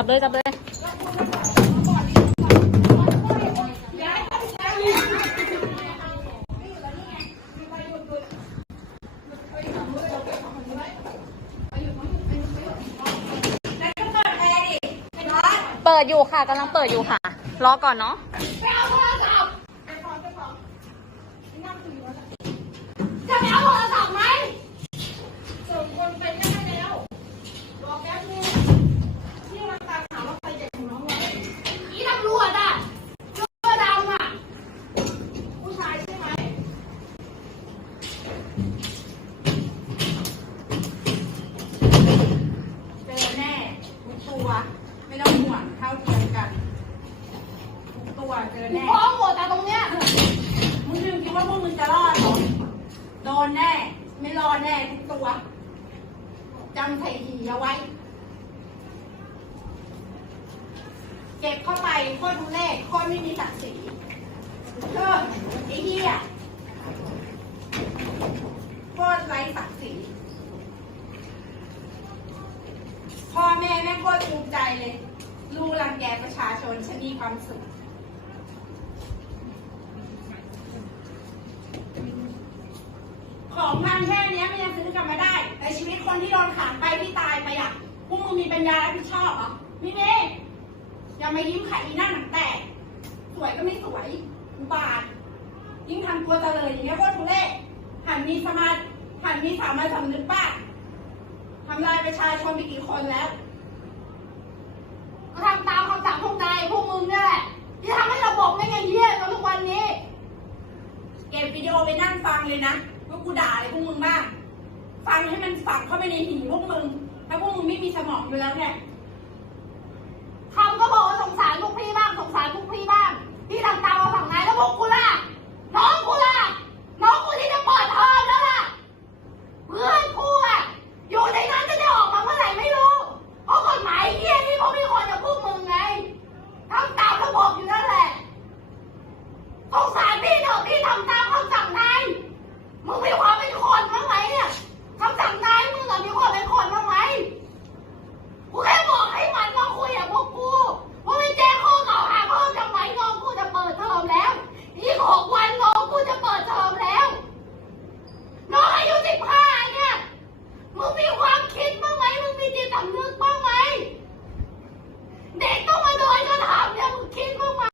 จับเลยจับเลยเปิดอยู่ค่ะกำลังเปิดอยู่ค่ะ รอก่อนเนาะไปเอาโทรศัพท์ไหม ส่งคนไปได้แล้วรอแป๊บนึงที่มันตามหาว่าใครเด็กของน้องไว้ อีตำรวจอะเสื้อดำอะ ผู้ชายใช่ไหม เจอแน่ทุกตัว ไม่ต้องห่วงเท่าเทียมกันทุกตัวเจอกูแน่ฟ้องหมดแต่ตรงเนี้ยมึงยังคิดว่าพวกมึงจะรอดเหรอโดนแน่ ไม่รอดแน่ทุกตัวจำใส่หีเอาไว้ เก็บเข้าไปโคตรทุเรศโคตรไม่มีศักดิ์ศรีเออไอ้เหี้ยโคตรไร้ศักดิ์ศรีพ่อแม่แม่งโคตรภูมิใจเลย ลูกรังแกประชาชนฉันมีความสุข ของพันแค่นี้มันยังซื้อกลับมาได้ แต่ชีวิตคนที่โดนขังไปที่ตายไปอะพวกมึงมีปัญญารับผิดชอบเหรอไม่มีอย่ามายิ้มไข่อีหน้าหนังแตก สวยก็ไม่สวยอุบาทยิ่งทำตัวเจริญอย่างเงี้ยโคตรทุเรศหันมีสมาหันมีสามัญสำนึกบ้างทำลายประชาชนไปกี่คนแล้ว ทำตามคำสั่งพวกนายพวกมึงเนี่ยแหละที่ทำให้ระบบไม่ไงเหี้ยจนทุกวันนี้ เก็บวิดีโอไปนั่งฟังเลยนะว่ากูด่าอะไรพวกมึงบ้าง ฟังให้มันฝังเข้าไปในหีพวกมึงถ้าพวกมึงไม่มีสมองอยู่แล้วเนี่ยคำก็บอกว่าสงสารพวก